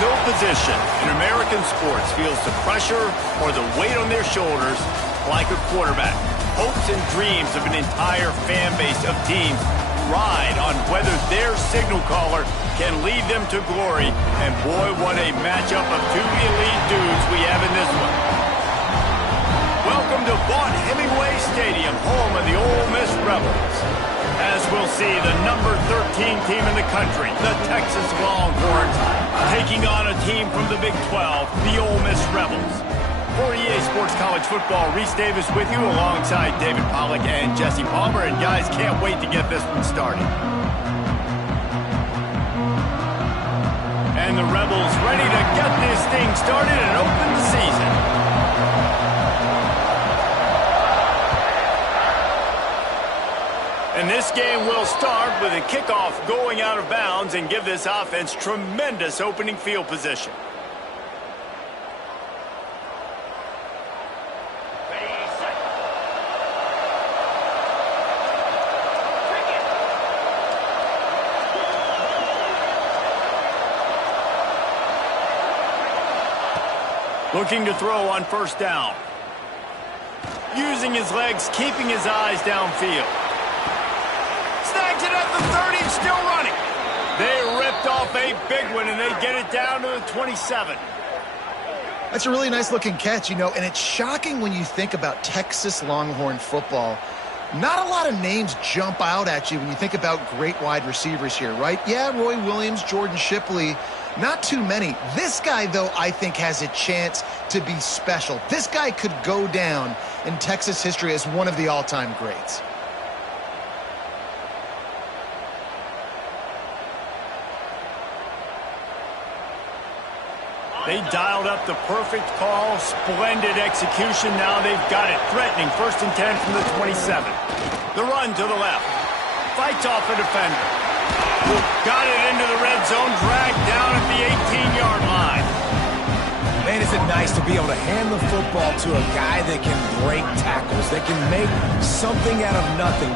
No position in American sports feels the pressure or the weight on their shoulders like a quarterback. Hopes and dreams of an entire fan base of teams ride on whether their signal caller can lead them to glory. And boy, what a matchup of two elite dudes we have in this one. Welcome to Vaught Hemingway Stadium, home of the Ole Miss Rebels. As we'll see, the number 13 team in the country, the Texas Longhorns, taking on a team from the Big 12, the Ole Miss Rebels. For EA Sports College Football, Reese Davis with you alongside David Pollack and Jesse Palmer. And guys, can't wait to get this one started. And the Rebels ready to get this thing started and open the season. And this game will start with a kickoff going out of bounds and give this offense tremendous opening field position. Looking to throw on first down. Using his legs, keeping his eyes downfield. Snags it at the 30, still running. They ripped off a big one, and they get it down to the 27. That's a really nice-looking catch, and it's shocking when you think about Texas Longhorn football. Not a lot of names jump out at you when you think about great wide receivers here, right? Yeah, Roy Williams, Jordan Shipley, not too many. This guy, though, I think has a chance to be special. This guy could go down in Texas history as one of the all-time greats. They dialed up the perfect call, splendid execution. Now they've got it, threatening 1st and 10 from the 27. The run to the left. Fights off a defender. Got it into the red zone, dragged down at the 18-yard line. Man, is it nice to be able to hand the football to a guy that can break tackles, that can make something out of nothing.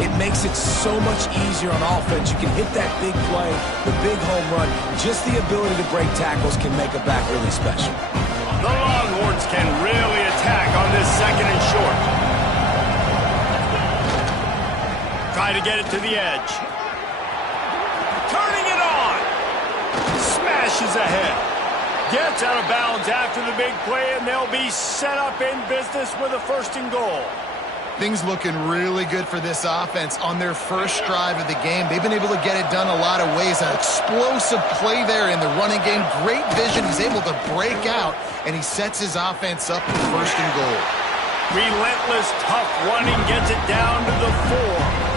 It makes it so much easier on offense. You can hit that big play, the big home run. Just the ability to break tackles can make a back really special. The Longhorns can really attack on this 2nd and short. Try to get it to the edge. Turning it on. Smashes ahead. Gets out of bounds after the big play, and they'll be set up in business with a 1st and goal. Things looking really good for this offense on their first drive of the game. They've been able to get it done a lot of ways. An explosive play there in the running game. Great vision. He's able to break out, and he sets his offense up for 1st and goal. Relentless, tough running gets it down to the 4.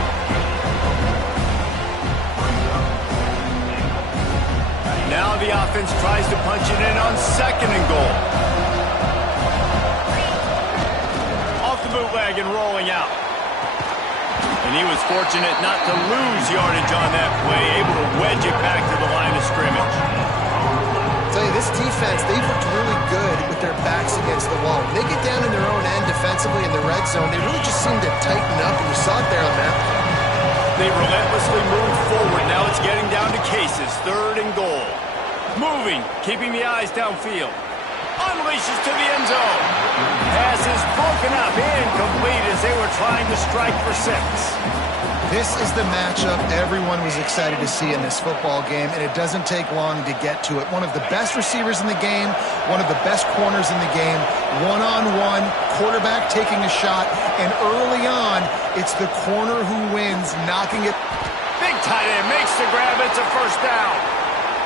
Now the offense tries to punch it in on 2nd and goal. Off the bootleg and rolling out. And he was fortunate not to lose yardage on that play, able to wedge it back to the line of scrimmage. I'll tell you, this defense, they've looked really good with their backs against the wall. When they get down in their own end defensively in the red zone, they really just seem to tighten up, and you saw it there on that. They relentlessly move forward. Now it's getting down to cases. 3rd and goal. Moving, keeping the eyes downfield. Unleashes to the end zone. Pass is broken up, incomplete as they were trying to strike for 6. This is the matchup everyone was excited to see in this football game, and it doesn't take long to get to it. One of the best receivers in the game, one of the best corners in the game, one-on-one, quarterback taking a shot, and early on, it's the corner who wins, knocking it. Big tight end makes the grab. It's a 1st down.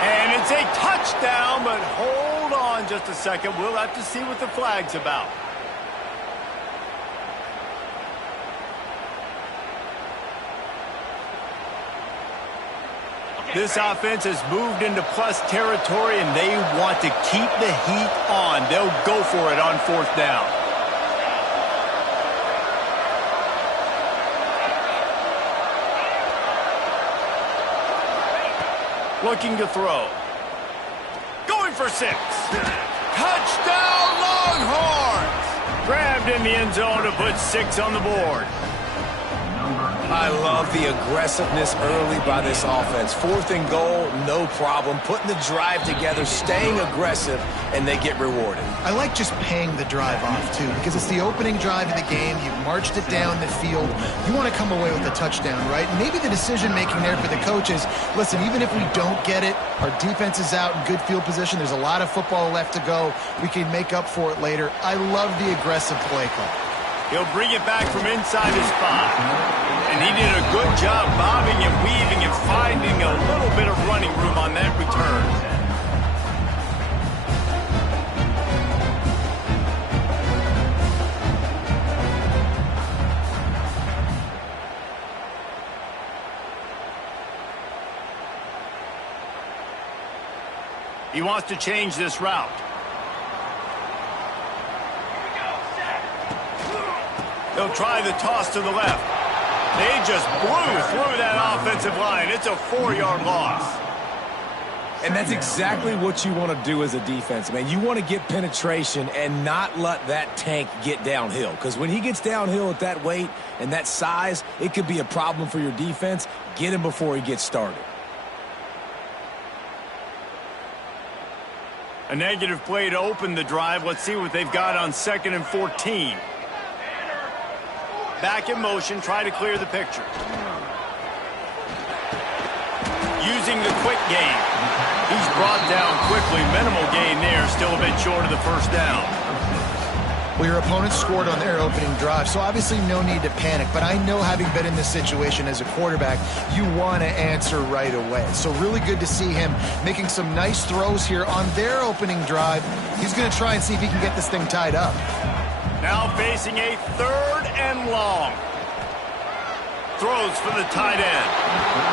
And it's a touchdown, but hold on just a second. We'll have to see what the flag's about. This offense has moved into plus territory, and they want to keep the heat on. They'll go for it on 4th down. Looking to throw. Going for 6. Touchdown, Longhorns! Grabbed in the end zone to put 6 on the board. I love the aggressiveness early by this offense. 4th and goal, no problem. Putting the drive together, staying aggressive, and they get rewarded. I like just paying the drive off, too, because it's the opening drive of the game. You've marched it down the field. You want to come away with a touchdown, right? And maybe the decision-making there for the coaches, listen, even if we don't get it, our defense is out in good field position. There's a lot of football left to go. We can make up for it later. I love the aggressive play call. He'll bring it back from inside his spot. And he did a good job bobbing and weaving and finding a little bit of running room on that return. He wants to change this route. They'll try the toss to the left. They just blew through that offensive line. It's a 4-yard loss. And that's exactly what you want to do as a defense, man. You want to get penetration and not let that tank get downhill. Because when he gets downhill at that weight and that size, it could be a problem for your defense. Get him before he gets started. A negative play to open the drive. Let's see what they've got on 2nd and 14. Back in motion, try to clear the picture. Using the quick game. He's brought down quickly. Minimal gain there, still a bit short of the first down. Well, your opponent scored on their opening drive, so obviously no need to panic. But I know, having been in this situation as a quarterback, you want to answer right away. So really good to see him making some nice throws here on their opening drive. He's going to try and see if he can get this thing tied up. Now facing a 3rd and long. Throws for the tight end.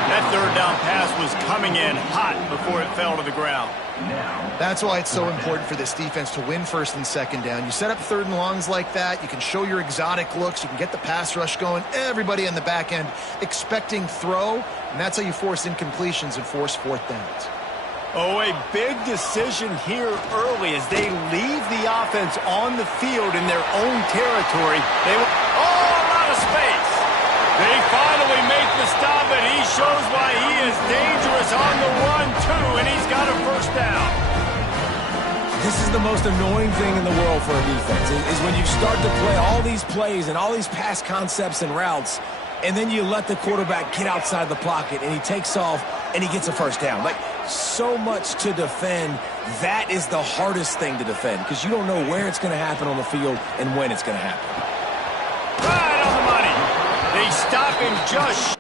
That 3rd down pass was coming in hot before it fell to the ground. That's why it's so important for this defense to win 1st and 2nd down. You set up 3rd and longs like that, you can show your exotic looks, you can get the pass rush going, everybody on the back end expecting throw, and that's how you force incompletions and force 4th downs. Oh, a big decision here early as they leave the offense on the field in their own territory. A lot of space. They finally make the stop, and he shows why he is dangerous on the run, too, and he's got a 1st down. This is the most annoying thing in the world for a defense, is when you start to play all these plays and all these pass concepts and routes, and then you let the quarterback get outside the pocket, and he takes off, and he gets a 1st down. Like, so much to defend. That is the hardest thing to defend, because you don't know where it's going to happen on the field and when it's going to happen. Right on the money. They stop him just.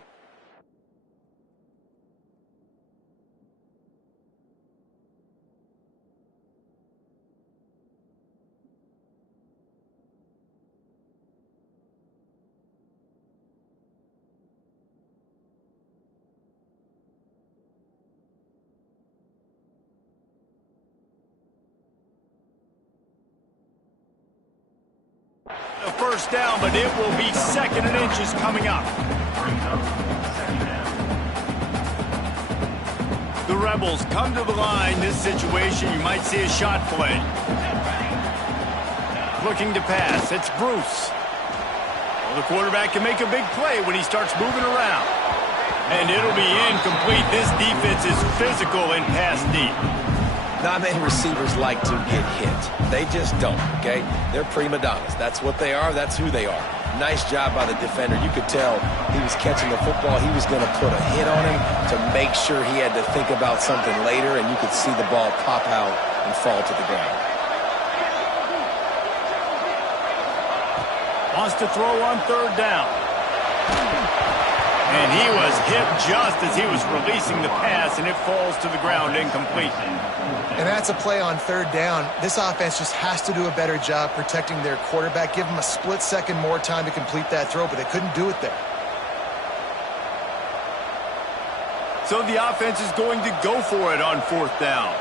A 1st down, but it will be 2nd and inches coming up. The Rebels come to the line. This situation, you might see a shot play. Looking to pass. It's Bruce. Well, the quarterback can make a big play when he starts moving around. And it'll be incomplete. This defense is physical and pass deep. Not many receivers like to get hit. They just don't, okay? They're prima donnas. That's what they are. That's who they are. Nice job by the defender. You could tell he was catching the football. He was going to put a hit on him to make sure he had to think about something later, and you could see the ball pop out and fall to the ground. Wants to throw on 3rd down. And he was hit just as he was releasing the pass, and it falls to the ground incomplete. And that's a play on 3rd down. This offense just has to do a better job protecting their quarterback. Give him a split second more time to complete that throw, but they couldn't do it there. So the offense is going to go for it on 4th down.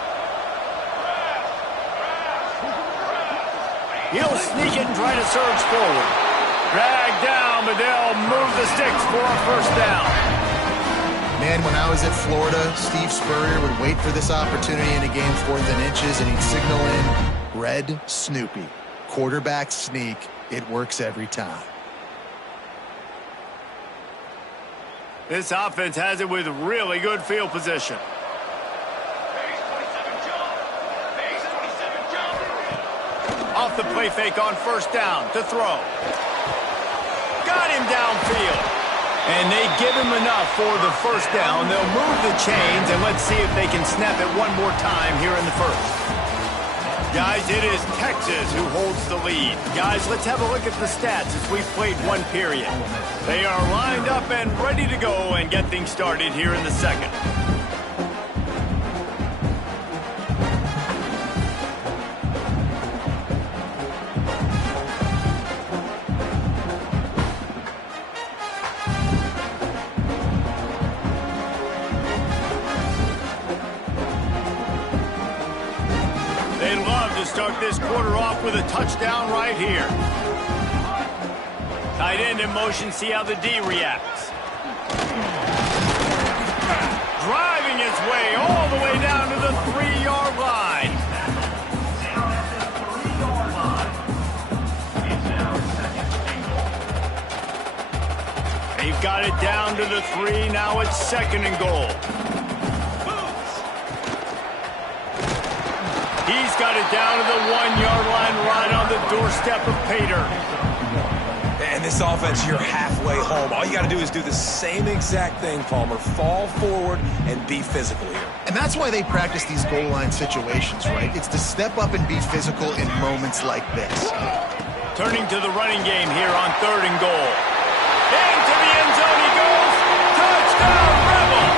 He'll sneak it and try to surge forward. Drag down, but they'll move the sticks for a 1st down. Man, when I was at Florida, Steve Spurrier would wait for this opportunity in a game 4th and inches, and he'd signal in Red Snoopy. Quarterback sneak. It works every time. This offense has it with really good field position. Off the play fake on first down to throw. Got him downfield. And they give him enough for the first down. They'll move the chains, and let's see if they can snap it one more time here in the first. Guys, it is Texas who holds the lead. Guys, let's have a look at the stats as we've played one period. They are lined up and ready to go and get things started here in the second. Start this quarter off with a touchdown right here. Tight end in motion, see how the D reacts. Driving his way all the way down to the 3-yard line. They've got it down to the 3, now it's 2nd and goal. He's got it down to the 1-yard line right on the doorstep of Pater. And this offense, you're halfway home. All you got to do is do the same exact thing, Palmer. Fall forward and be physical here. And that's why they practice these goal line situations, right? It's to step up and be physical in moments like this. Turning to the running game here on 3rd and goal. Into the end zone he goes. Touchdown, Rebels!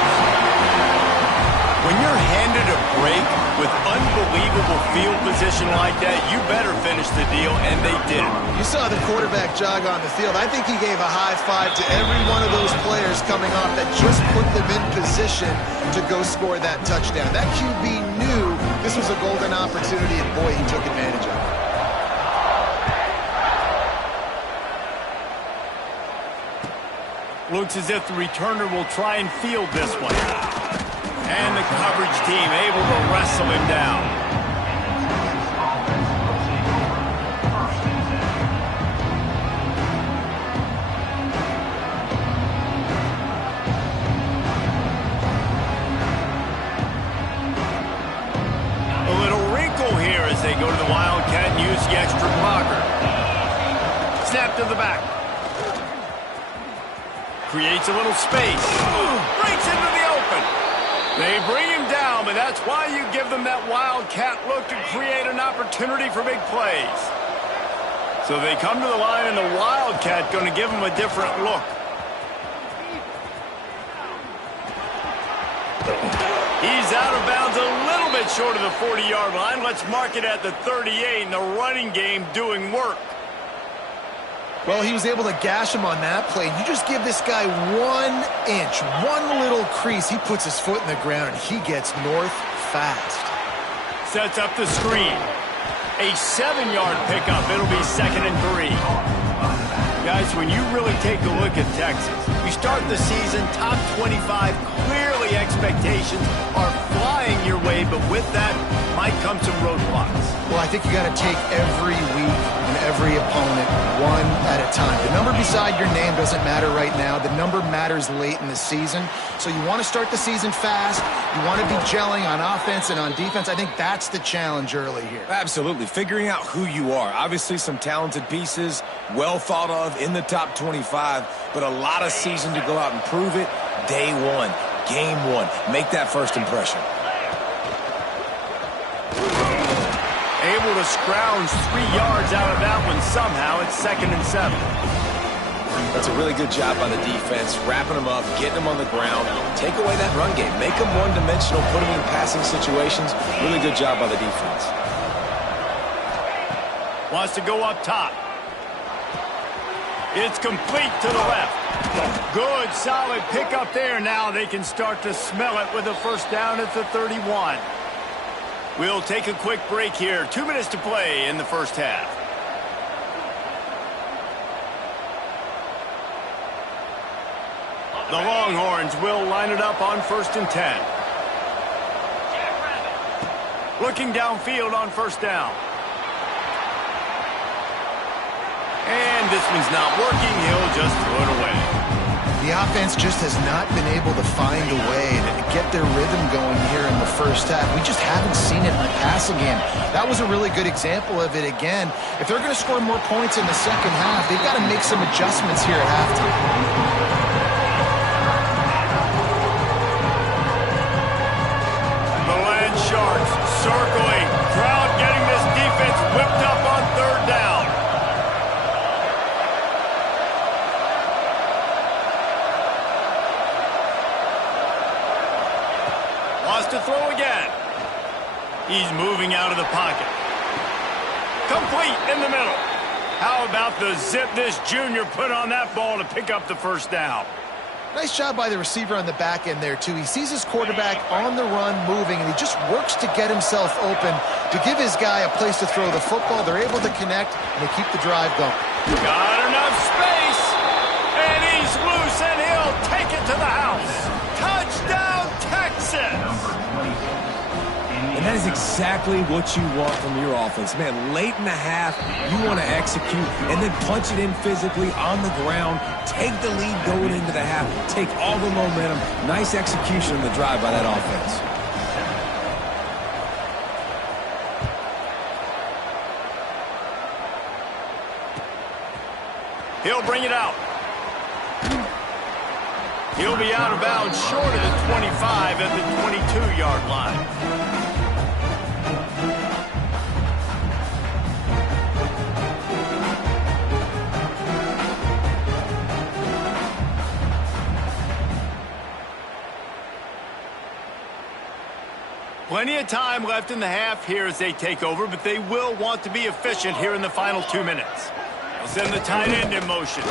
When you're handed a break with unbelievable field position like that, you better finish the deal, and they did. You saw the quarterback jog on the field. I think he gave a high five to every one of those players coming off that just put them in position to go score that touchdown. That QB knew this was a golden opportunity, and boy, he took advantage of it. Looks as if the returner will try and field this one. And the coverage team able to wrestle him down. A little wrinkle here as they go to the Wildcat and use the extra blocker. Snap to the back. Creates a little space. Breaks into the open. They bring him down, but that's why you give them that Wildcat look to create an opportunity for big plays. So they come to the line, and the Wildcat going to give them a different look. He's out of bounds a little bit short of the 40-yard line. Let's mark it at the 38, and the running game doing work. Well, he was able to gash him on that play. You just give this guy 1 inch, one little crease. He puts his foot in the ground, and he gets north fast. Sets up the screen. A 7-yard pickup. It'll be 2nd and 3. Guys, when you really take a look at Texas, you start the season top 25. Clearly expectations are flying your way, but with that might come some roadblocks. Well, I think you got to take every week and every opponent one at a time. The number beside your name doesn't matter right now. The number matters late in the season. So you want to start the season fast. You want to be gelling on offense and on defense. I think that's the challenge early here. Absolutely. Figuring out who you are. Obviously some talented pieces, well thought of in the top 25, but a lot of season to go out and prove it. Day one, game one. Make that first impression. Able to scrounge 3 yards out of that one somehow. It's 2nd and 7. That's a really good job by the defense, wrapping them up, getting them on the ground. Take away that run game. Make them one-dimensional, put them in passing situations. Really good job by the defense. Wants to go up top. It's complete to the left. Good, solid pickup there. Now they can start to smell it with a first down at the 31. We'll take a quick break here. 2 minutes to play in the first half. The Longhorns will line it up on 1st and 10. Looking downfield on first down. And this one's not working. He'll just throw it away. The offense just has not been able to find a way to get their rhythm going here in the first half. We just haven't seen it in the passing game. That was a really good example of it again. If they're going to score more points in the second half, they've got to make some adjustments here at halftime. Sharks circling. Crowd getting this defense whipped up on third down. Wants to throw again. He's moving out of the pocket. Complete in the middle. How about the zip this junior put on that ball to pick up the first down? Nice job by the receiver on the back end there, too. He sees his quarterback on the run moving, and he just works to get himself open to give his guy a place to throw the football. They're able to connect, and they keep the drive going. Got enough space, and he's loose, and he'll take it to the house. Touchdown, Texas! And that is exactly what you want from your offense. Man, late in the half, you want to execute and then punch it in physically on the ground, take the lead going into the half, take all the momentum. Nice execution on the drive by that offense. He'll bring it out. He'll be out of bounds short of the 25 at the 22-yard line. Plenty of time left in the half here as they take over, but they will want to be efficient here in the final 2 minutes. They'll send the tight end in motion.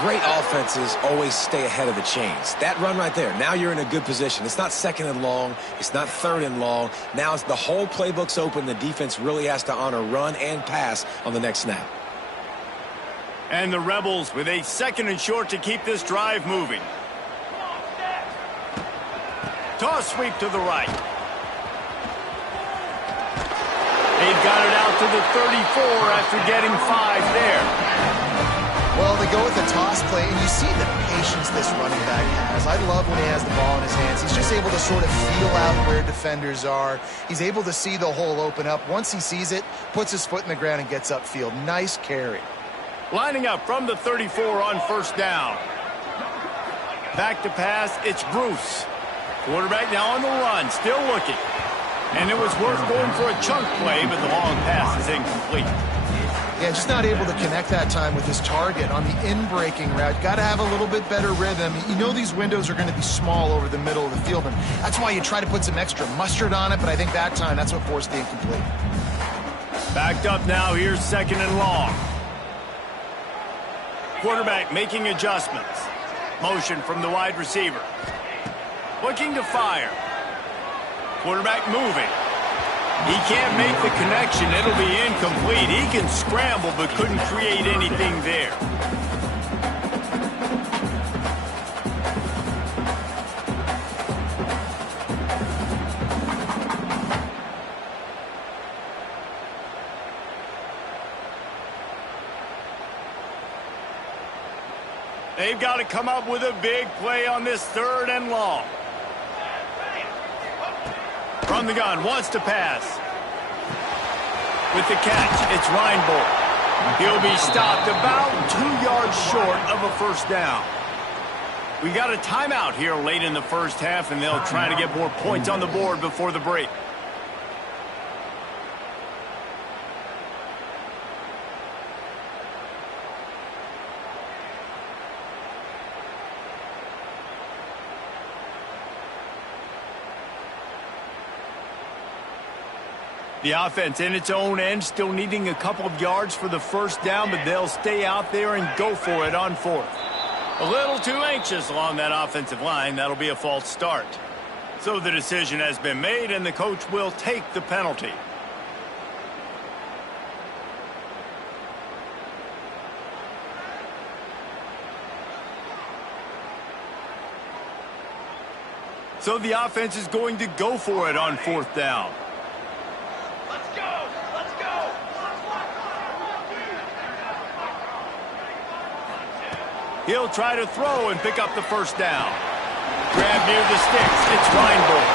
Great offenses always stay ahead of the chains. That run right there, now you're in a good position. It's not second and long. It's not third and long. Now it's the whole playbook's open. The defense really has to honor run and pass on the next snap. And the Rebels with a second and short to keep this drive moving. Toss sweep to the right. They've got it out to the 34 after getting 5 there. Well, they go with the toss play, and you see the patience this running back has. I love when he has the ball in his hands. He's just able to sort of feel out where defenders are. He's able to see the hole open up. Once he sees it, puts his foot in the ground and gets upfield. Nice carry. Lining up from the 34 on first down. Back to pass, it's Bruce. Quarterback now on the run, still looking. And it was worth going for a chunk play, but the long pass is incomplete. Yeah, just not able to connect that time with his target on the in-breaking route. Got to have a little bit better rhythm. You know these windows are going to be small over the middle of the field, and that's why you try to put some extra mustard on it, but I think that time that's what forced the incomplete. Backed up now, here's second and long. Quarterback making adjustments. Motion from the wide receiver. Looking to fire. Quarterback moving. He can't make the connection. It'll be incomplete. He can scramble but couldn't create anything there. They've got to come up with a big play on this third and long. From the gun, wants to pass. With the catch, it's Reinbold. He'll be stopped about 2 yards short of a first down. We got a timeout here late in the first half, and they'll try to get more points on the board before the break. The offense in its own end, still needing a couple of yards for the first down, but they'll stay out there and go for it on fourth. A little too anxious along that offensive line. That'll be a false start. So the decision has been made, and the coach will take the penalty. So the offense is going to go for it on fourth down. He'll try to throw and pick up the first down. Grab near the sticks. It's Reinbold.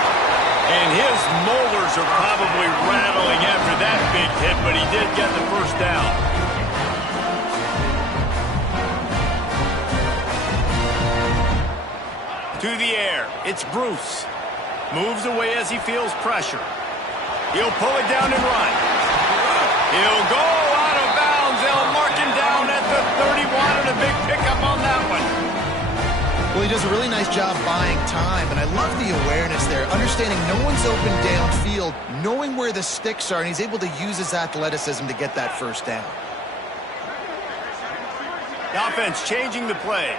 And his molars are probably rattling after that big hit, but he did get the first down. To the air. It's Bruce. Moves away as he feels pressure. He'll pull it down and run. He'll go out of bounds. They'll mark him down at the 31, and a big pickup on that one. Well, he does a really nice job buying time, and I love the awareness there, understanding no one's open downfield, knowing where the sticks are, and he's able to use his athleticism to get that first down. The offense changing the play.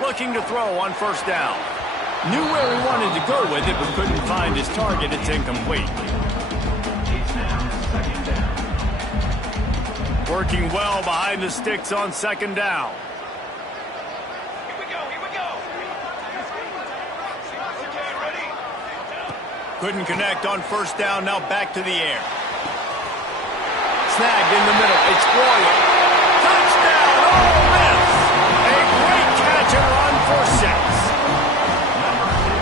Looking to throw on first down. Knew where he wanted to go with it, but couldn't find his target. It's incomplete. Working well behind the sticks on second down. Couldn't connect on first down. Now back to the air. Snagged in the middle. It's Boyle. Touchdown! Ole Miss! A great catch and run for 6.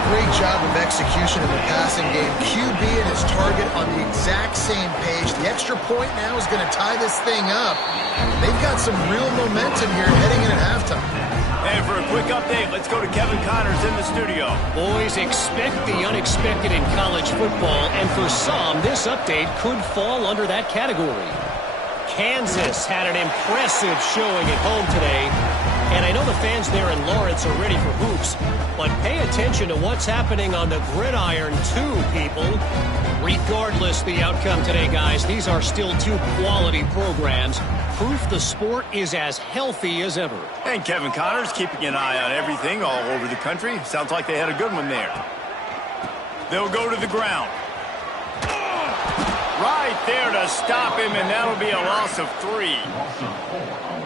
Great job of execution in the passing game. QB and his target on the exact same page. The extra point now is going to tie this thing up. They've got some real momentum here heading in at halftime. And for a quick update, let's go to Kevin Connors in the studio. Boys, expect the unexpected in college football, and for some, this update could fall under that category. Kansas had an impressive showing at home today, and I know the fans there in Lawrence are ready for hoops, but pay attention to what's happening on the gridiron too, people. Regardless the outcome today, guys, these are still two quality programs. Proof the sport is as healthy as ever. And Kevin Connors keeping an eye on everything all over the country. Sounds like they had a good one there. They'll go to the ground. Right there to stop him, and that'll be a loss of 3.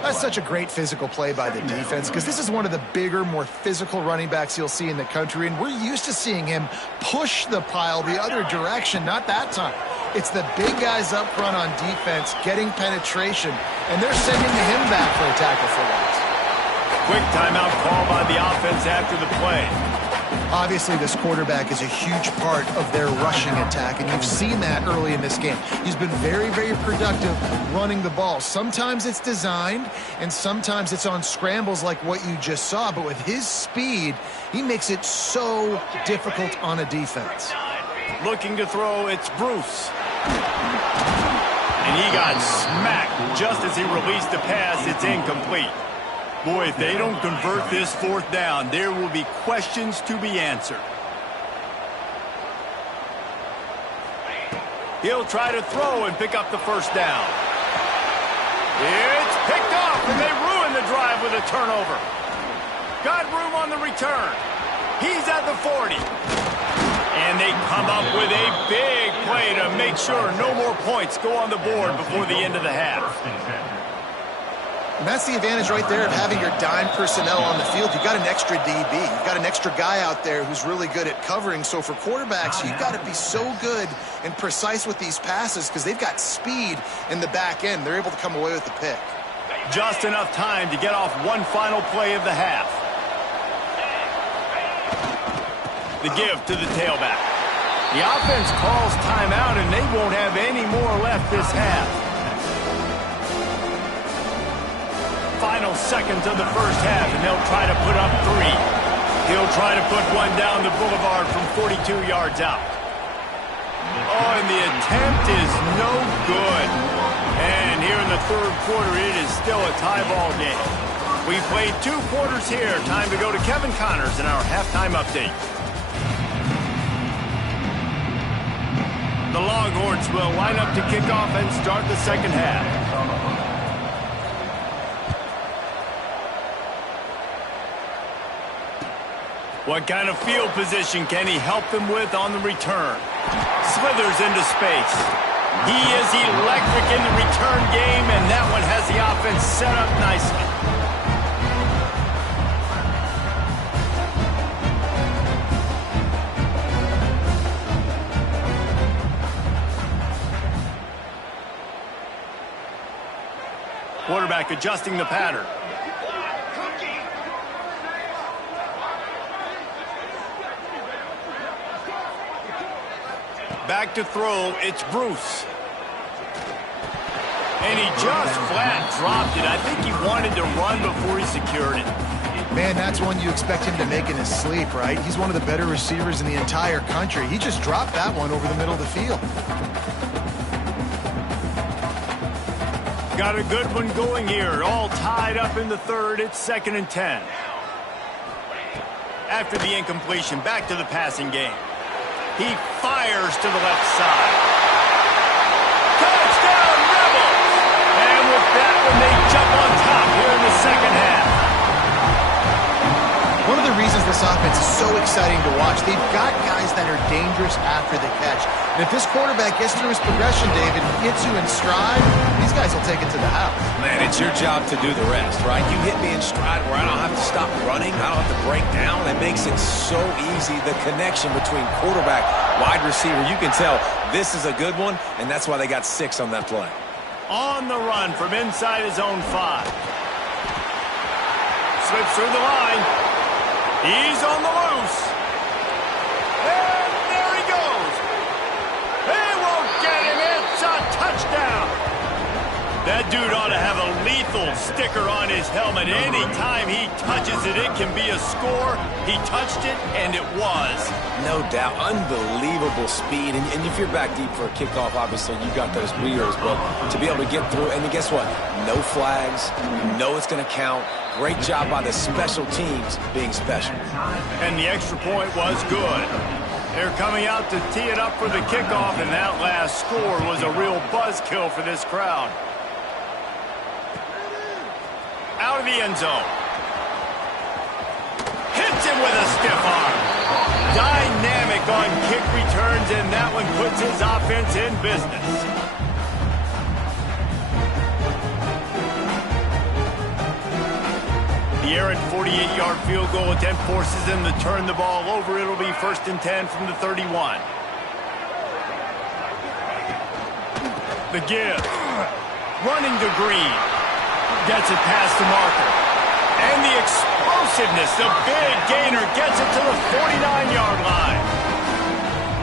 That's such a great physical play by the defense because this is one of the bigger, more physical running backs you'll see in the country, and we're used to seeing him push the pile the other direction, not that time. It's the big guys up front on defense getting penetration, and they're sending him back for a tackle for once. Quick timeout call by the offense after the play. Obviously, this quarterback is a huge part of their rushing attack, and you've seen that early in this game. He's been very, very productive running the ball. Sometimes it's designed, and sometimes it's on scrambles like what you just saw, but with his speed, he makes it so difficult on a defense. Looking to throw, it's Bruce. And he got smacked just as he released the pass. It's incomplete. Boy, if they don't convert this fourth down, there will be questions to be answered. He'll try to throw and pick up the first down. It's picked off, and they ruin the drive with a turnover. Got room on the return. He's at the 40. And they come up with a big play to make sure no more points go on the board before the end of the half. And that's the advantage right there of having your dime personnel on the field. You've got an extra DB. You've got an extra guy out there who's really good at covering. So for quarterbacks, you've got to be so good and precise with these passes because they've got speed in the back end. They're able to come away with the pick. Just enough time to get off one final play of the half. The give to the tailback. The offense calls timeout, and they won't have any more left this half. Final seconds of the first half, and they'll try to put up 3. He'll try to put one down the boulevard from 42 yards out. Oh, and the attempt is no good. And here in the third quarter, it is still a tie ball game. We've played 2 quarters here. Time to go to Kevin Connors in our halftime update. The Longhorns will line up to kick off and start the second half. What kind of field position can he help them with on the return? Slithers into space. He is electric in the return game, and that one has the offense set up nicely. Quarterback adjusting the pattern. Back to throw, it's Bruce. And he just flat dropped it. I think he wanted to run before he secured it. Man, that's one you expect him to make in his sleep, right? He's one of the better receivers in the entire country. He just dropped that one over the middle of the field. Got a good one going here. All tied up in the third. It's 2nd and 10. After the incompletion, back to the passing game. He fires to the left side. Touchdown, Rebels! And with that one, they jump on top here in the second half. One of the reasons this offense is so exciting to watch, they've got guys that are dangerous after the catch. And if this quarterback gets through his progression, David, gets you in stride, these guys will take it to the house. Man, it's your job to do the rest, right? You hit me in stride where I don't have to stop running. I don't have to break down. It makes it so easy. The connection between quarterback, wide receiver, you can tell this is a good one, and that's why they got 6 on that play. On the run from inside his own 5. Slips through the line. He's on the loose. And there he goes. They won't get him. It's a touchdown. That dude ought to have a lethal sticker on his helmet. Anytime he touches it, it can be a score. He touched it, and it was. No doubt. Unbelievable speed. And if you're back deep for a kickoff, obviously, you got those wheels. But to be able to get through, and then guess what? No flags. You know it's going to count. Great job by the special teams being special. And the extra point was good. They're coming out to tee it up for the kickoff, and that last score was a real buzzkill for this crowd. Out of the end zone. Hits him with a stiff arm. Dynamic on kick returns, and that one puts his offense in business. The errant 48-yard field goal attempt forces them to turn the ball over. It'll be 1st and 10 from the 31. The give. Running to Green. Gets it past the marker. And the explosiveness, the big gainer, gets it to the 49-yard line.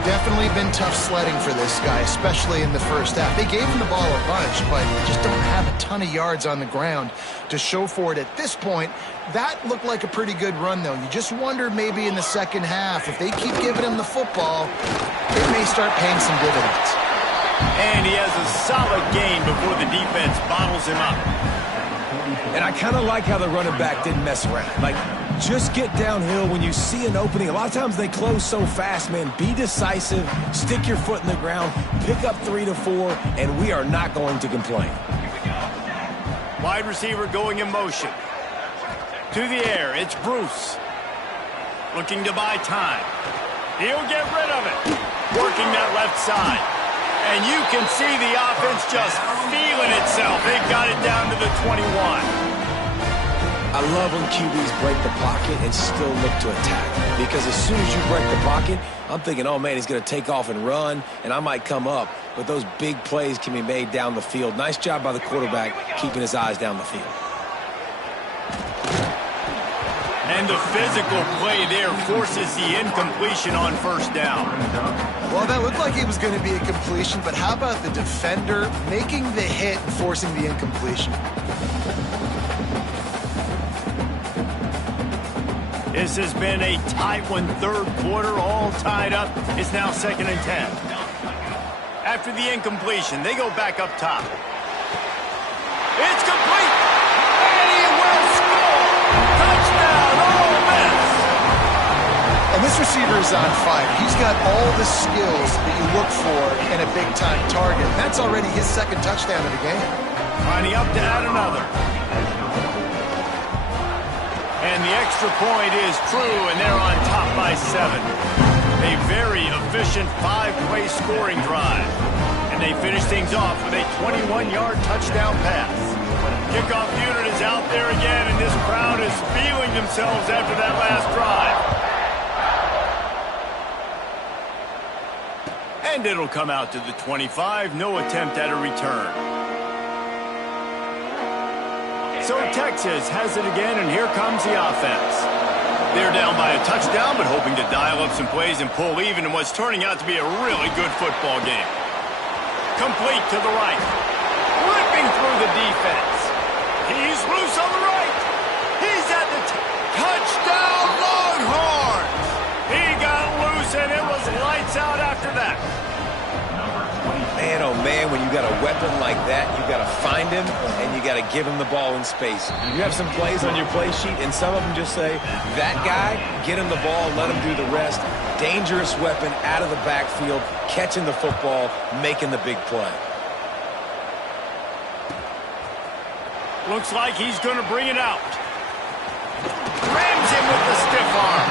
Definitely been tough sledding for this guy, especially in the first half. They gave him the ball a bunch, but they just don't have a ton of yards on the ground to show for it at this point. That looked like a pretty good run, though. You just wonder maybe in the second half, if they keep giving him the football, it may start paying some dividends. And he has a solid gain before the defense bottles him up. And I kind of like how the running back didn't mess around. Like, just get downhill when you see an opening. A lot of times they close so fast, man. Be decisive, stick your foot in the ground, pick up 3 to 4, and we are not going to complain. Wide receiver going in motion. To the air, it's Bruce. Looking to buy time. He'll get rid of it. Working that left side. And you can see the offense just feeling itself. They got it down to the 21. I love when QBs break the pocket and still look to attack. Because as soon as you break the pocket, I'm thinking, oh, man, he's going to take off and run, and I might come up. But those big plays can be made down the field. Nice job by the quarterback keeping his eyes down the field. And the physical play there forces the incompletion on 1st down. Well, that looked like it was going to be a completion, but how about the defender making the hit and forcing the incompletion? This has been a tight one, 3rd quarter, all tied up. It's now 2nd and 10. After the incompletion, they go back up top. It's complete! And he will score! Touchdown, Ole Miss! And this receiver is on fire. He's got all the skills that you look for in a big-time target. That's already his 2nd touchdown of the game. Lining up to add another. And the extra point is true, and they're on top by 7. A very efficient 5-play scoring drive. And they finish things off with a 21-yard touchdown pass. Kickoff unit is out there again, and this crowd is feeling themselves after that last drive. And it'll come out to the 25. No attempt at a return. So Texas has it again, and here comes the offense. They're down by a touchdown, but hoping to dial up some plays and pull even in what's turning out to be a really good football game. Complete to the right. Ripping through the defense. He's loose on the right. He's at the touchdown, Longhorns. He got loose, and it was lights out after that. Man, oh man, when you got a weapon like that, you got to find him, and you got to give him the ball in space. You have some plays on your play sheet, and some of them just say, that guy, get him the ball, let him do the rest. Dangerous weapon out of the backfield, catching the football, making the big play. Looks like he's going to bring it out. Rams him with the stiff arm.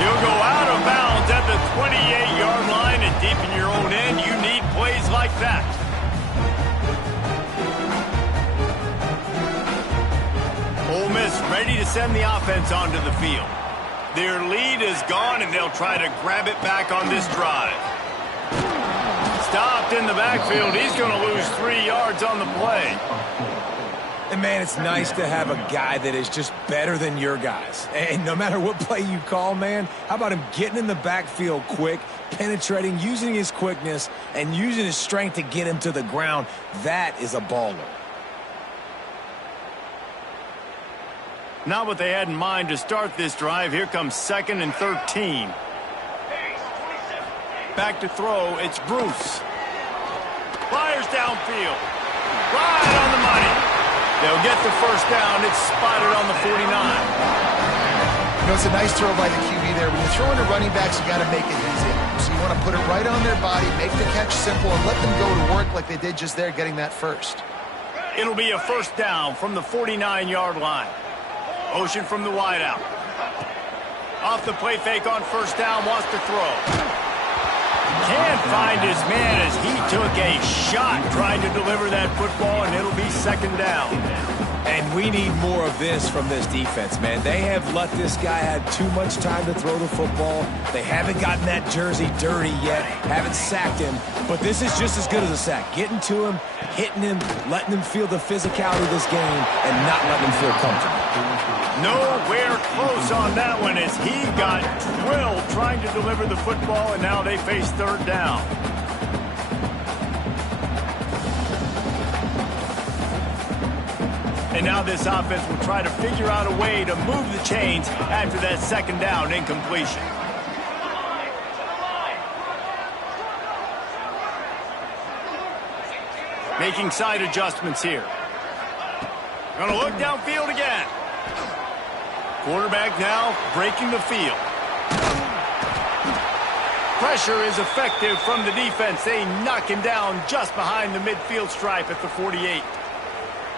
He'll go out of bounds at the 28-yard line, and deep in your own end, you need plays like that. Ole Miss ready to send the offense onto the field. Their lead is gone, and they'll try to grab it back on this drive. Stopped in the backfield. He's going to lose 3 yards on the play. And, man, it's nice to have a guy that is just better than your guys. And no matter what play you call, man, how about him getting in the backfield quick, penetrating, using his quickness, and using his strength to get him to the ground? That is a baller. Not what they had in mind to start this drive. Here comes 2nd and 13. Back to throw. It's Bruce. Fires downfield. Right on the money. They'll get the first down. It's spotted on the 49. You know, it's a nice throw by the QB there. When you're throwing to running backs, you got to make it easy. So you want to put it right on their body, make the catch simple, and let them go to work like they did just there, getting that first. It'll be a first down from the 49-yard line. Motion from the wideout. Off the play fake on first down, wants to throw. Can't find his man as he took a shot trying to deliver that football, and it'll be 2nd down. And we need more of this from this defense, man. They have let this guy have too much time to throw the football. They haven't gotten that jersey dirty yet, haven't sacked him. But this is just as good as a sack. Getting to him, hitting him, letting him feel the physicality of this game, and not letting him feel comfortable. Nowhere close on that one as he got drilled trying to deliver the football, and now they face 3rd down. And now this offense will try to figure out a way to move the chains after that 2nd down incompletion. Making side adjustments here. Gonna look downfield again. Quarterback now breaking the field. Pressure is effective from the defense. They knock him down just behind the midfield stripe at the 48.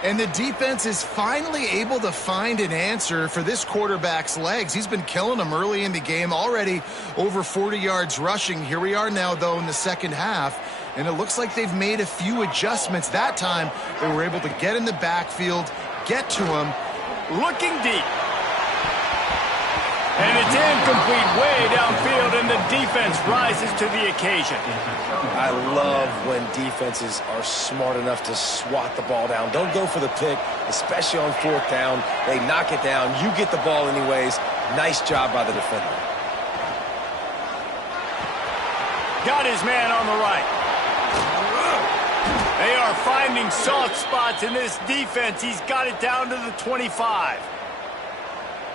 And the defense is finally able to find an answer for this quarterback's legs. He's been killing them early in the game, already over 40 yards rushing. Here we are now, though, in the second half, and it looks like they've made a few adjustments. That time, they were able to get in the backfield, get to him. Looking deep. And it's incomplete way downfield, and the defense rises to the occasion. I love when defenses are smart enough to swat the ball down. Don't go for the pick, especially on 4th down. They knock it down. You get the ball anyways. Nice job by the defender. Got his man on the right. They are finding soft spots in this defense. He's got it down to the 25.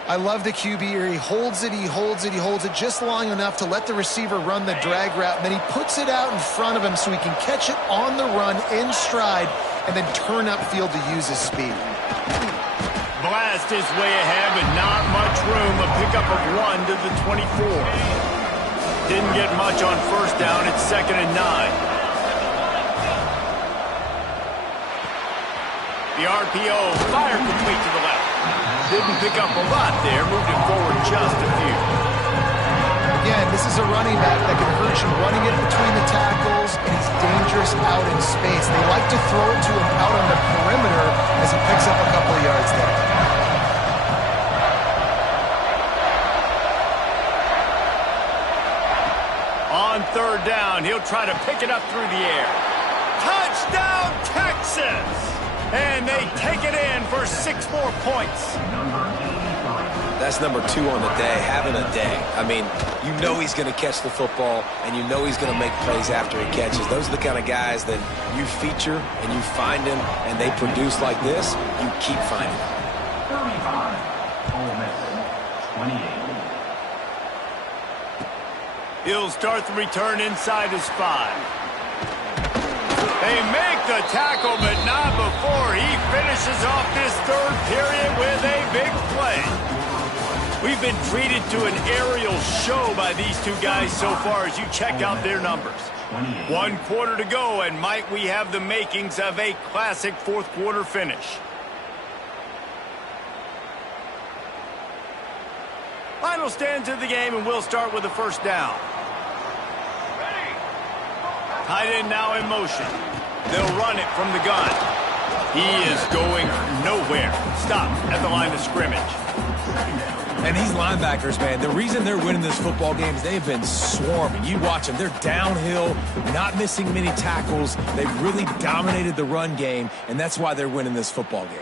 I love the QB here. He holds it, he holds it, he holds it just long enough to let the receiver run the drag route, and then he puts it out in front of him so he can catch it on the run in stride and then turn upfield to use his speed. Blast his way ahead, but not much room. A pickup of 1 to the 24. Didn't get much on first down. It's 2nd and 9. The RPO, fire complete to the left. Didn't pick up a lot there, moved it forward just a few. Again, this is a running back that can hurt you running it between the tackles, and he's dangerous out in space. They like to throw it to him out on the perimeter as he picks up a couple of yards there. On 3rd down, he'll try to pick it up through the air. Touchdown, Texas! And they take it in for 6 more points. That's number 2 on the day, having a day. I mean, you know he's going to catch the football, and you know he's going to make plays after he catches. Those are the kind of guys that you feature and you find him, and they produce like this, you keep finding them. 35, Ole Miss, 28. He'll start the return inside his 5. They make the tackle, but not before he finishes off this third period with a big play. We've been treated to an aerial show by these two guys so far as you check out their numbers. 1 quarter to go, and might we have the makings of a classic fourth quarter finish. Final stands of the game, and we'll start with the first down. Tight end now in motion. They'll run it from the gun. He is going nowhere. Stop at the line of scrimmage. And these linebackers, man, the reason they're winning this football game is they've been swarming. You watch them. They're downhill, not missing many tackles. They've really dominated the run game, and that's why they're winning this football game.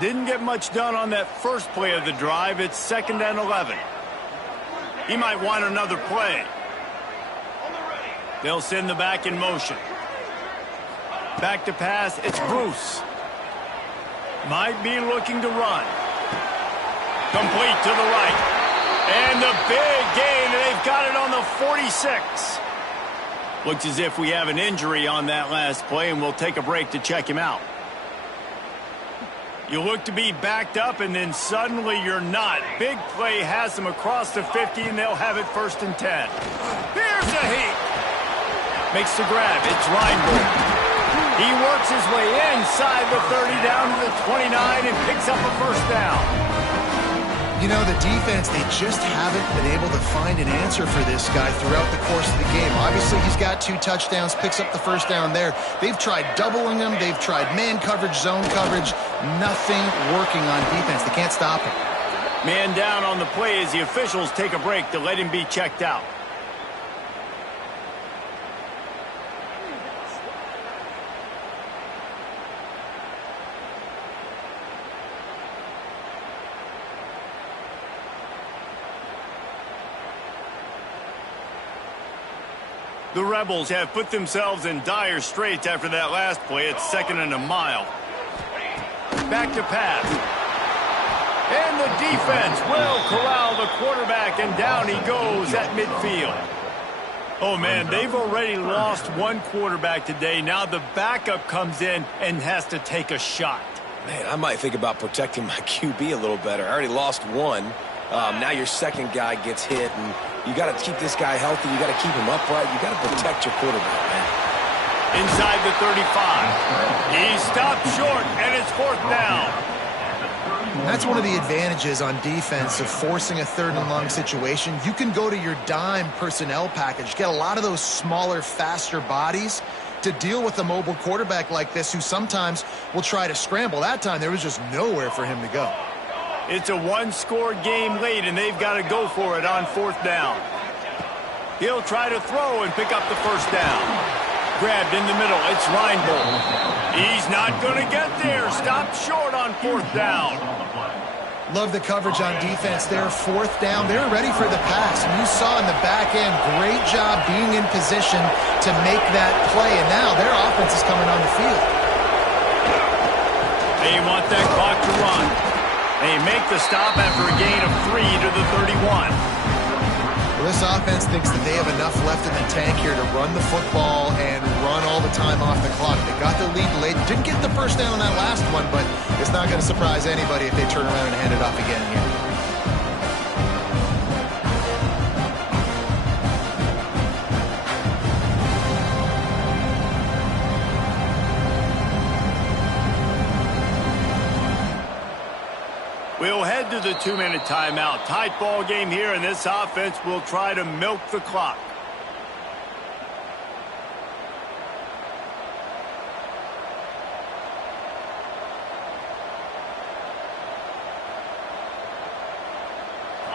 Didn't get much done on that first play of the drive. It's 2nd and 11. He might want another play. They'll send the back in motion. Back to pass, it's Bruce. Might be looking to run. Complete to the right. And the big gain, and they've got it on the 46. Looks as if we have an injury on that last play, and we'll take a break to check him out. You look to be backed up, and then suddenly you're not. Big play has them across the 50, and they'll have it 1st and 10. Here's a heat. Makes the grab. It's Reinbold. He works his way inside the 30 down to the 29 and picks up a first down. You know, the defense, they just haven't been able to find an answer for this guy throughout the course of the game. Obviously, he's got 2 touchdowns, picks up the first down there. They've tried doubling him. They've tried man coverage, zone coverage. Nothing working on defense. They can't stop him. Man down on the play as the officials take a break to let him be checked out. The Rebels have put themselves in dire straits after that last play. It's 2nd and a mile. Back to pass. And the defense will corral the quarterback, and down he goes at midfield. Oh, man, they've already lost 1 quarterback today. Now the backup comes in and has to take a shot. Man, I might think about protecting my QB a little better. I already lost 1. Now your second guy gets hit, and you got to keep this guy healthy. You got to keep him upright. You got to protect your quarterback, man. Inside the 35. He stopped short, and it's 4th down. That's one of the advantages on defense of forcing a 3rd and long situation. You can go to your dime personnel package. Get a lot of those smaller, faster bodies to deal with a mobile quarterback like this who sometimes will try to scramble. That time, there was just nowhere for him to go. It's a 1-score game late, and they've got to go for it on 4th down. He'll try to throw and pick up the first down. Grabbed in the middle. It's Reinbold. He's not going to get there. Stopped short on 4th down. Love the coverage on defense there. 4th down. They're ready for the pass. And you saw in the back end, great job being in position to make that play. And now their offense is coming on the field. They want that clock to run. They make the stop after a gain of 3 to the 31. Well, this offense thinks that they have enough left in the tank here to run the football and run all the time off the clock. They got the lead late. Didn't get the first down on that last one, but it's not going to surprise anybody if they turn around and hand it off again here. We'll head to the 2-minute timeout. Tight ball game here, and this offense will try to milk the clock.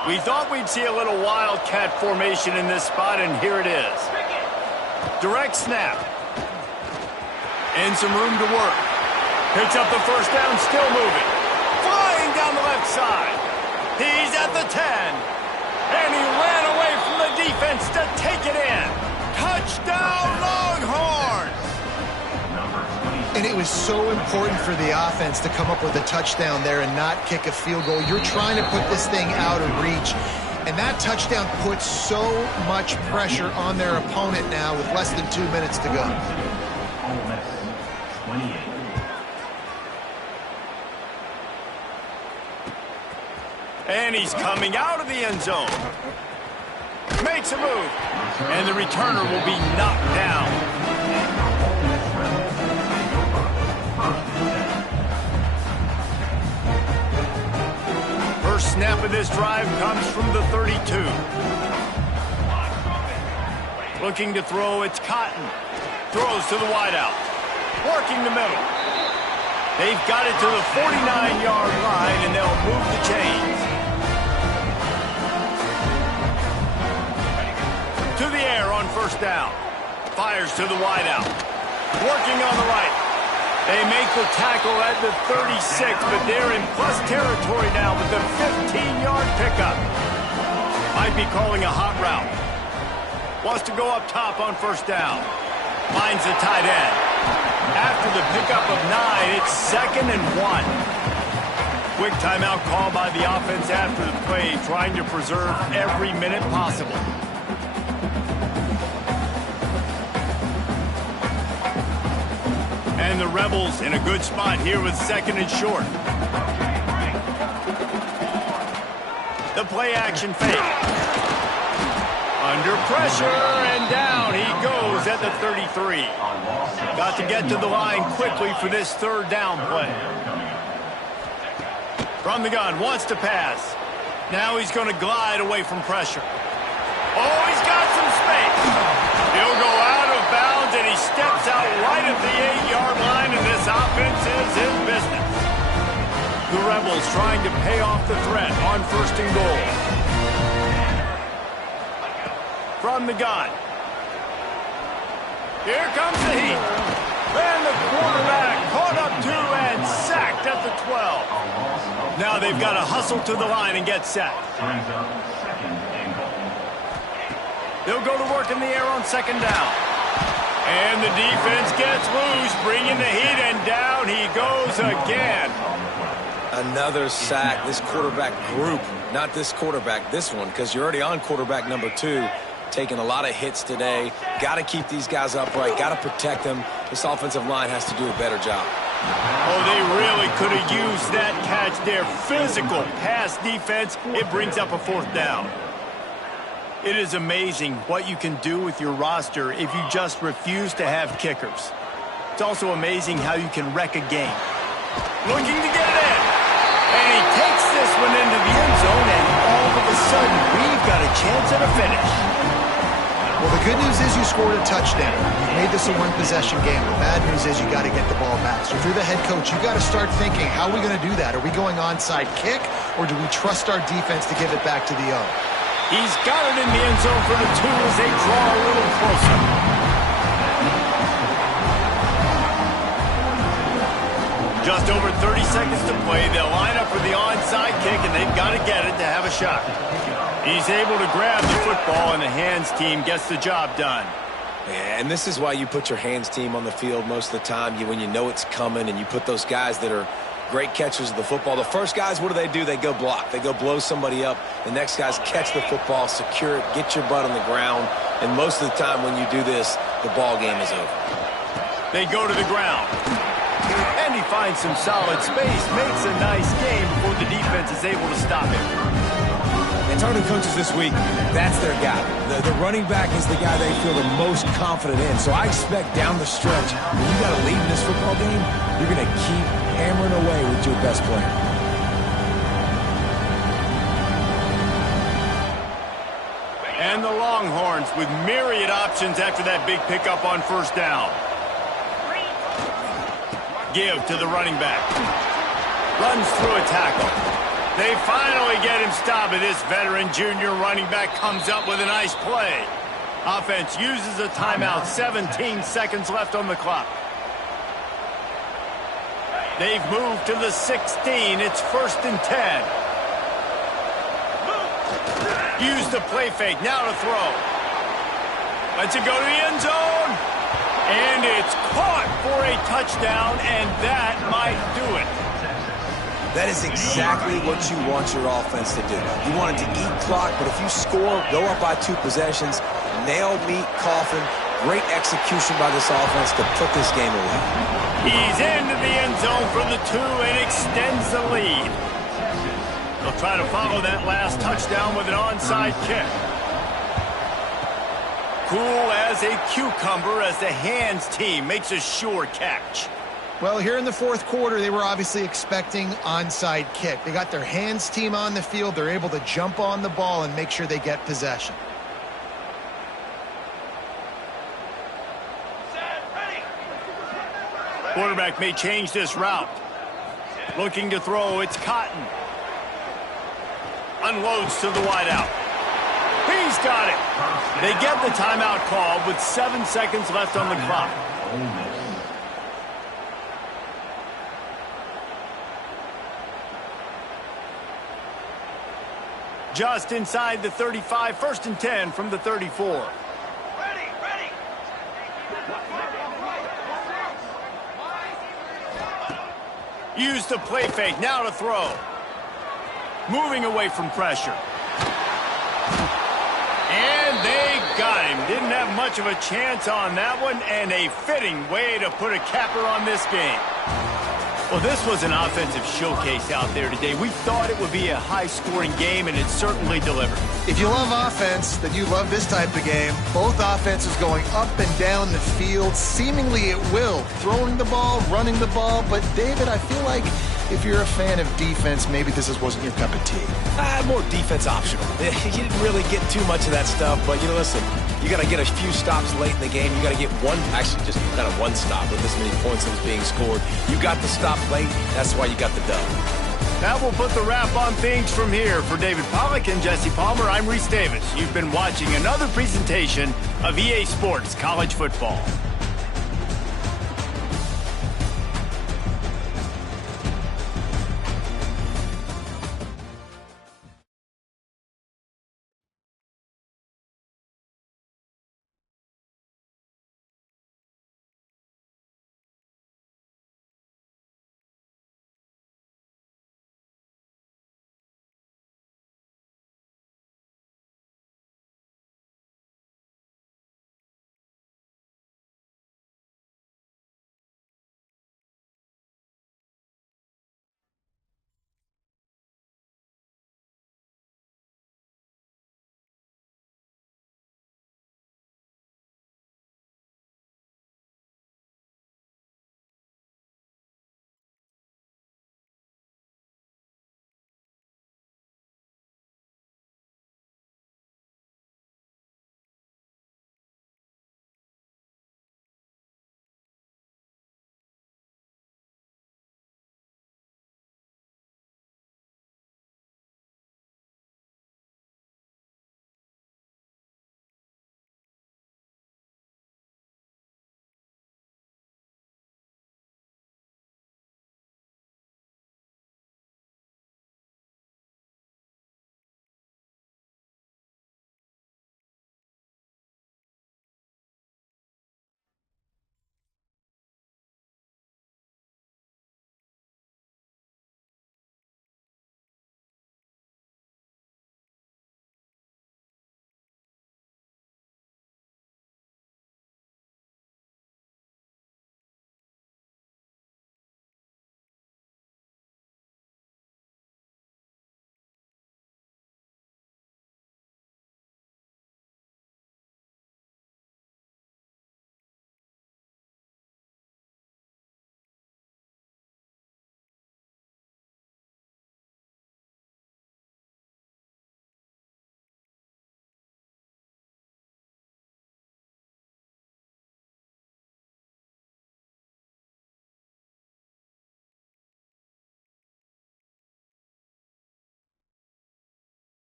We thought we'd see a little wildcat formation in this spot, and here it is. Direct snap. And some room to work. Picks up the first down, still moving. Flying down the left side. He's at the 10. And he ran away from the defense to take it in. Touchdown, Longhorns! And it was so important for the offense to come up with a touchdown there and not kick a field goal. You're trying to put this thing out of reach. And that touchdown puts so much pressure on their opponent now with less than 2 minutes to go. Ole Miss, 28. And he's coming out of the end zone. Makes a move. And the returner will be knocked down. First snap of this drive comes from the 32. Looking to throw, it's Cotton. Throws to the wideout. Working the middle. They've got it to the 49-yard line, and they'll move the chains. To the air on first down. Fires to the wideout. Working on the right. They make the tackle at the 36, but they're in plus territory now with the 15-yard pickup. Might be calling a hot route. Wants to go up top on first down. Finds the tight end. After the pickup of 9, it's 2nd and 1. Quick timeout call by the offense after the play, trying to preserve every minute possible. And the Rebels in a good spot here with 2nd and short. The play action fake. Under pressure, and down he goes at the 33. Got to get to the line quickly for this third down play. From the gun, wants to pass. Now he's going to glide away from pressure. Oh, he's got some space. He'll go out of bounds, and he steps out right at the 8-yard line, and this offense is in business. The Rebels trying to pay off the threat on 1st and goal. From the gun. Here comes the heat. And the quarterback caught up to and sacked at the 12. Now they've got to hustle to the line and get set. They'll go to work in the air on 2nd down. And the defense gets loose, bringing the heat, and down he goes again. Another sack. This quarterback group, not this quarterback, this one, because you're already on quarterback number 2. Taking a lot of hits today. Got to keep these guys upright. Got to protect them. This offensive line has to do a better job. Oh, they really could have used that catch there. Physical pass defense. It brings up a 4th down. It is amazing what you can do with your roster if you just refuse to have kickers. It's also amazing how you can wreck a game. Looking to get it in. And he takes this one into the end zone, and all of a sudden, we've got a chance at a finish. Well, the good news is you scored a touchdown. You've made this a one-possession game. The bad news is you got to get the ball back. So if you're the head coach, you got to start thinking, how are we going to do that? Are we going onside kick, or do we trust our defense to give it back to the O? He's got it in the end zone for the 2 as they draw a little closer. Just over 30 seconds to play. They'll line up for the onside kick, and they've got to get it to have a shot. He's able to grab the football, and the hands team gets the job done. Yeah, and this is why you put your hands team on the field most of the time. When you know it's coming, and you put those guys that are great catchers of the football. The first guys, what do? They go block. They go blow somebody up. The next guys catch the football, secure it, get your butt on the ground. And most of the time when you do this, the ball game is over. They go to the ground. And he finds some solid space, makes a nice game before the defense is able to stop him. And turning coaches this week, that's their guy. The running back is the guy they feel the most confident in. So I expect down the stretch, when you got to lead in this football game, you're going to keep hammering away with your best player. And the Longhorns with myriad options after that big pickup on first down. Give to the running back. Runs through a tackle. They finally get him stopped, and this veteran junior running back comes up with a nice play. Offense uses a timeout, 17 seconds left on the clock. They've moved to the 16. It's 1st and 10. Use the play fake. Now to throw. Lets it go to the end zone. And it's caught for a touchdown, and that might do it. That is exactly what you want your offense to do. You want it to eat clock, but if you score, go up by 2 possessions, nail, meet, coffin. Great execution by this offense to put this game away. He's into the end zone for the 2 and extends the lead. They'll try to follow that last touchdown with an onside kick. Cool as a cucumber as the hands team makes a sure catch. Well, here in the fourth quarter, they were obviously expecting onside kick. They got their hands team on the field. They're able to jump on the ball and make sure they get possession. Quarterback may change this route. Looking to throw, it's Cotton. Unloads to the wideout. He's got it. They get the timeout called with 7 seconds left on the clock. Just inside the 35, 1st and 10 from the 34. Use the play fake, now to throw. Moving away from pressure. And they got him. Didn't have much of a chance on that one, and a fitting way to put a capper on this game. Well, this was an offensive showcase out there today. We thought it would be a high-scoring game, and it certainly delivered. If you love offense, then you love this type of game. Both offenses going up and down the field, seemingly at will. Throwing the ball, running the ball. But, David, I feel like if you're a fan of defense, maybe this wasn't your cup of tea. More defense optional. You didn't really get too much of that stuff, but, listen, you got to get a few stops late in the game. You got to get just kind of one stop with this many points that was being scored. You got the stop late. That's why you got the dub. That will put the wrap on things from here. For David Pollack and Jesse Palmer, I'm Reese Davis. You've been watching another presentation of EA Sports College Football.